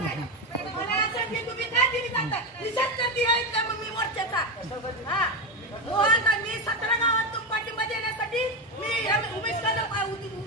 मला असं की तुम्ही काय दिली जाता निषेध करती आहे का मग मी मोर्चाचा हा हो आता मी 17 गावात पाठिंबा देण्यासाठी मी उमेश कदम